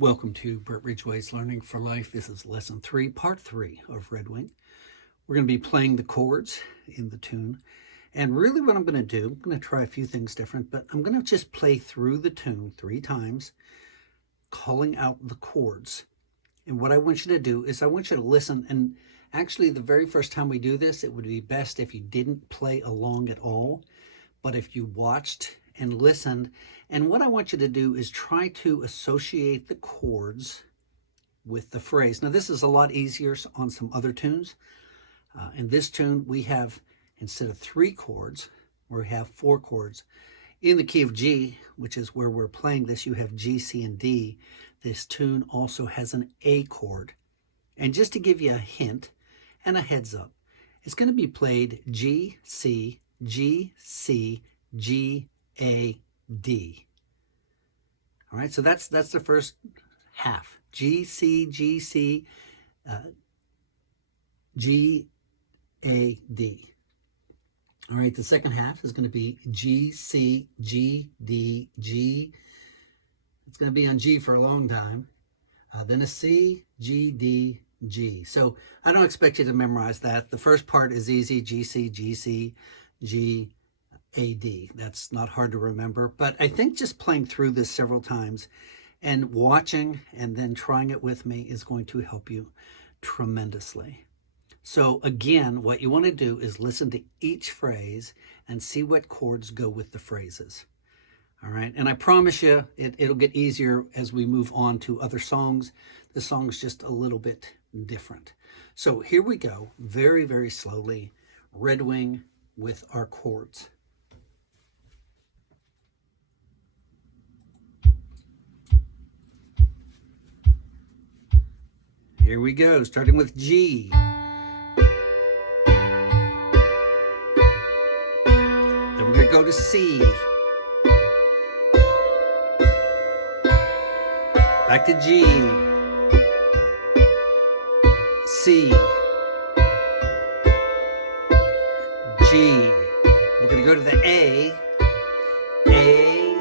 Welcome to Brett Ridgway's Learning for Life. This is Lesson 3, Part 3 of Red Wing. We're going to be playing the chords in the tune. And really what I'm going to do, I'm going to try a few things different, but I'm going to just play through the tune 3 times, calling out the chords. And what I want you to do is I want you to listen. And actually, the very first time we do this, it would be best if you didn't play along at all, but if you watched and listened. And what I want you to do is try to associate the chords with the phrase. Now, this is a lot easier on some other tunes. In this tune, we have, instead of 3 chords, we have 4 chords. In the key of G, which is where we're playing this, you have G, C, and D. This tune also has an A chord. And just to give you a hint and a heads up, it's going to be played G, C, G, C, G, A, D. All right, so that's the first half. G, C, G, C, G, A, D. All right, the second half is going to be G, C, G, D, G. It's going to be on G for a long time. Then a C, G, D, G. So I don't expect you to memorize that. The first part is easy, G, C, G, C, G, A, D. That's not hard to remember. But I think just playing through this several times and watching and then trying it with me is going to help you tremendously. So again, what you want to do is listen to each phrase and see what chords go with the phrases. All right, and I promise you it'll get easier as we move on to other songs. The song's just a little bit different. So here we go, very, very slowly, Red Wing with our chords. Here we go, starting with G. Then we're going to go to C. Back to G. C. G. We're going to go to the A. A.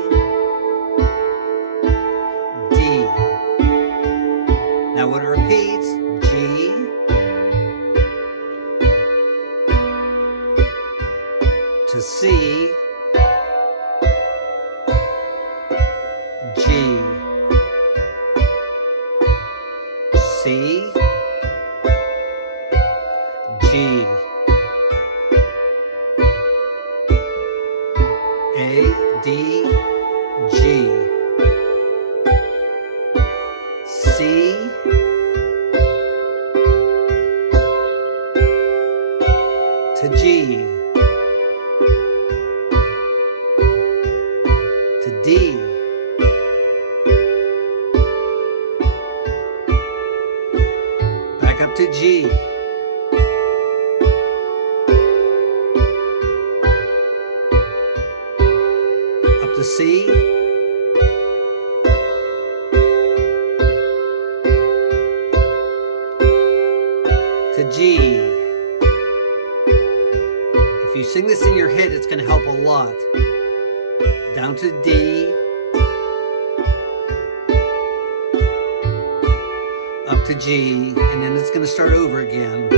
D. Now when it repeats, G, to C, G, C, G, A, D, G, C, to G, to D, back up to G, up to C, to G. If you sing this in your head, it's going to help a lot. Down to D, up to G, and then it's going to start over again.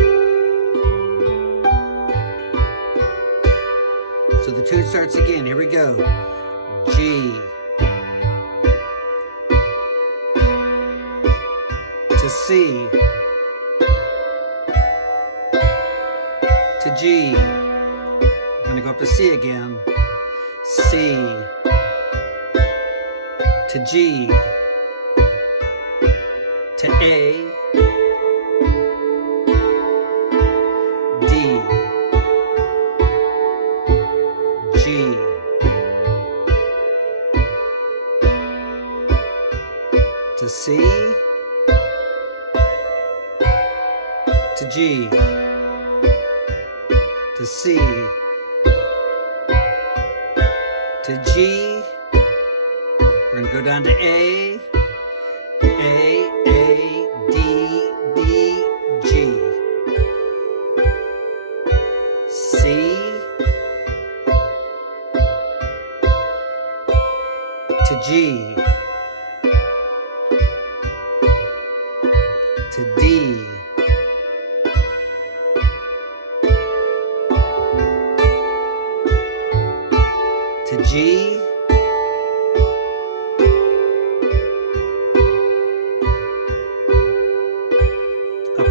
So the tune starts again. Here we go. G, to C, to G. I'm going to go up to C again. C, to G, to A, D, G, to C, to G, to C, to G. We're going to go down to A, D, D, G, C, to G,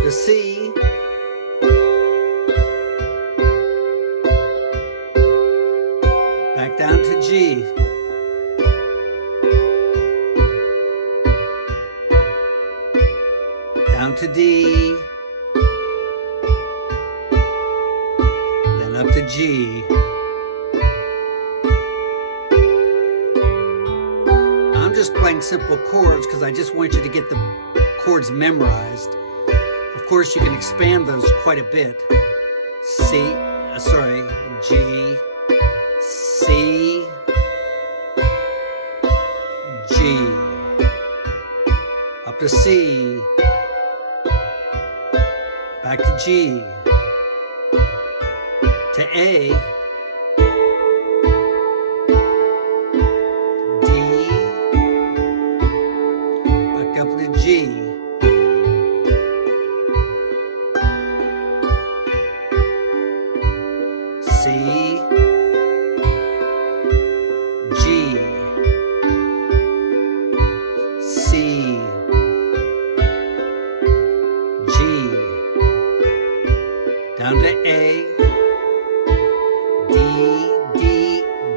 to C, back down to G, down to D, then up to G. Now I'm just playing simple chords because I just want you to get the chords memorized. Of course, you can expand those quite a bit. G, C, G, up to C, back to G, to A, D, back up to G, C, G, C, G, down to A, D, D,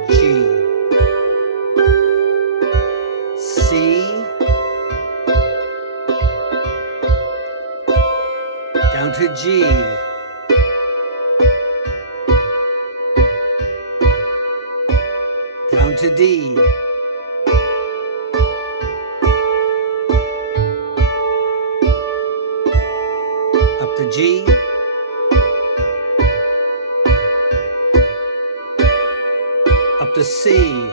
G, C, down to G, down to D, up to G, up to C,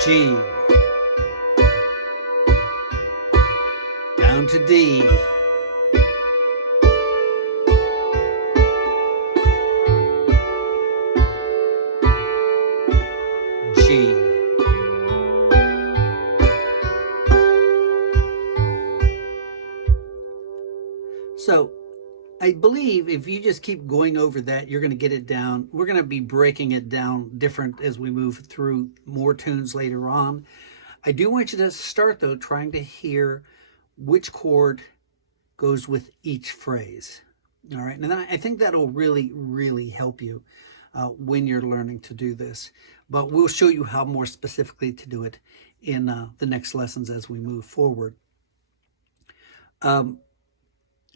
G, down to D, G. So I believe if you just keep going over that, you're going to get it down. We're going to be breaking it down different as we move through more tunes later on. I do want you to start, though, trying to hear which chord goes with each phrase. All right, and then I think that'll really, really help you when you're learning to do this. But we'll show you how more specifically to do it in the next lessons as we move forward.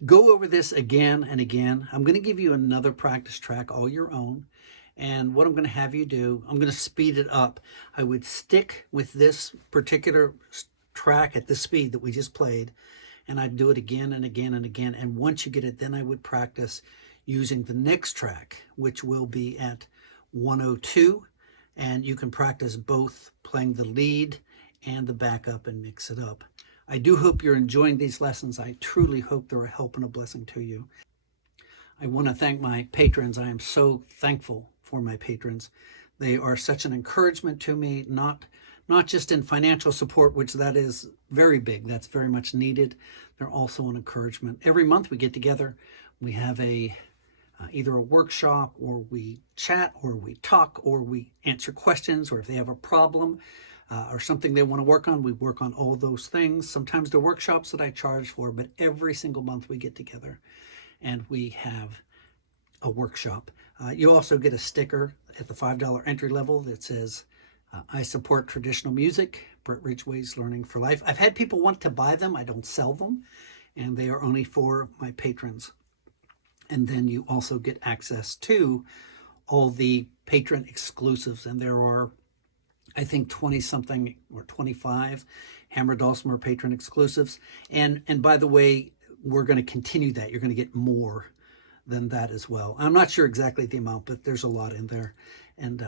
Go over this again and again. I'm going to give you another practice track, all your own. And what I'm going to have you do, I'm going to speed it up. I would stick with this particular track at the speed that we just played, and I'd do it again and again and again. And once you get it, then I would practice using the next track, which will be at 102. And you can practice both playing the lead and the backup and mix it up. I do hope you're enjoying these lessons. I truly hope they're a help and a blessing to you. I want to thank my patrons. I am so thankful for my patrons. They are such an encouragement to me, not just in financial support, which that is very big. That's very much needed. They're also an encouragement. Every month we get together. We have either a workshop, or we chat, or we talk, or we answer questions, or if they have a problem or something they want to work on, we work on all those things. Sometimes they're workshops that I charge for, but every single month we get together and we have a workshop. You also get a sticker at the $5 entry level that says, I support traditional music, Brett Ridgway's Learning for Life. I've had people want to buy them. I don't sell them, and they are only for my patrons. And then you also get access to all the patron exclusives, and there are, I think, 20-something or 25 Hammer Dulcimer patron exclusives. And by the way, we're going to continue that. You're going to get more than that as well. I'm not sure exactly the amount, but there's a lot in there. And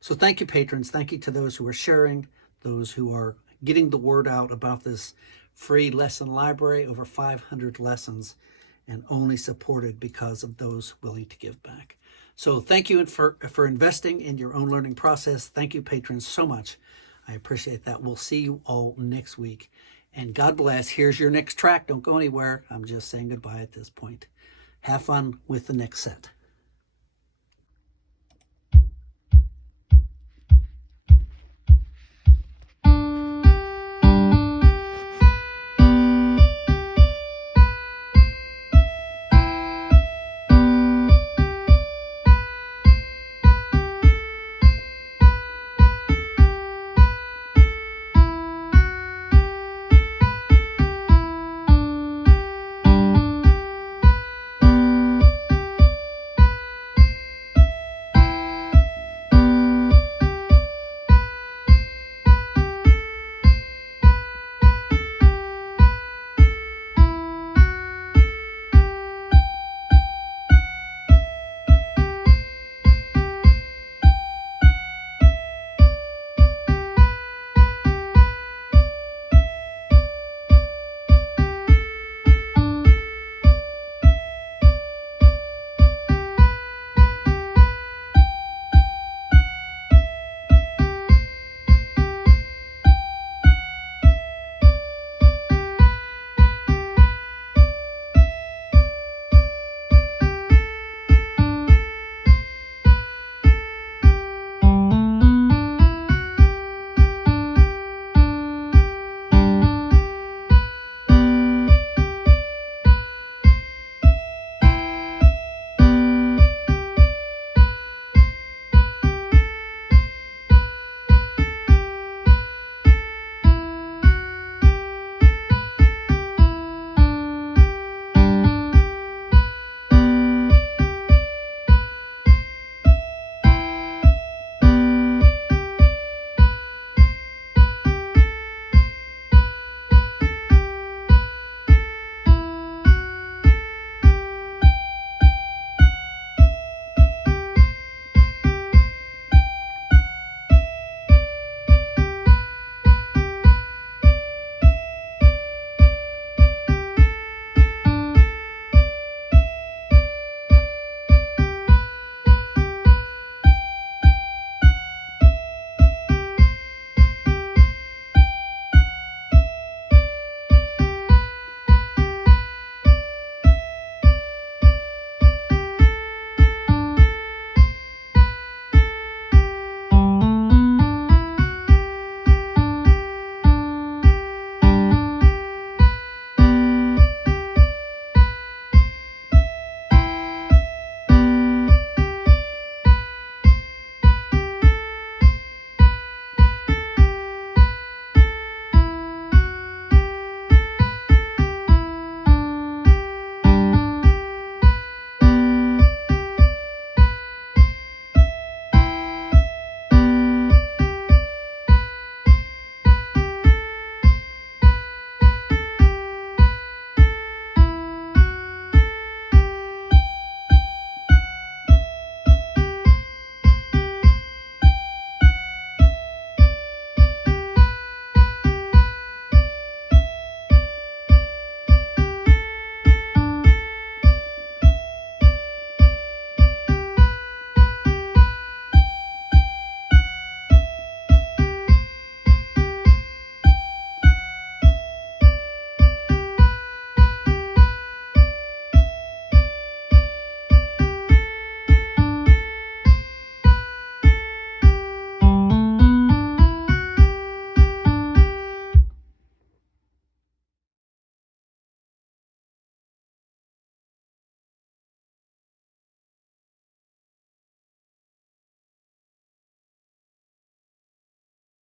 so thank you, patrons. Thank you to those who are sharing, those who are getting the word out about this free lesson library, over 500 lessons, and only supported because of those willing to give back. So thank you for investing in your own learning process. Thank you, patrons, so much. I appreciate that. We'll see you all next week. And God bless. Here's your next track. Don't go anywhere. I'm just saying goodbye at this point. Have fun with the next set.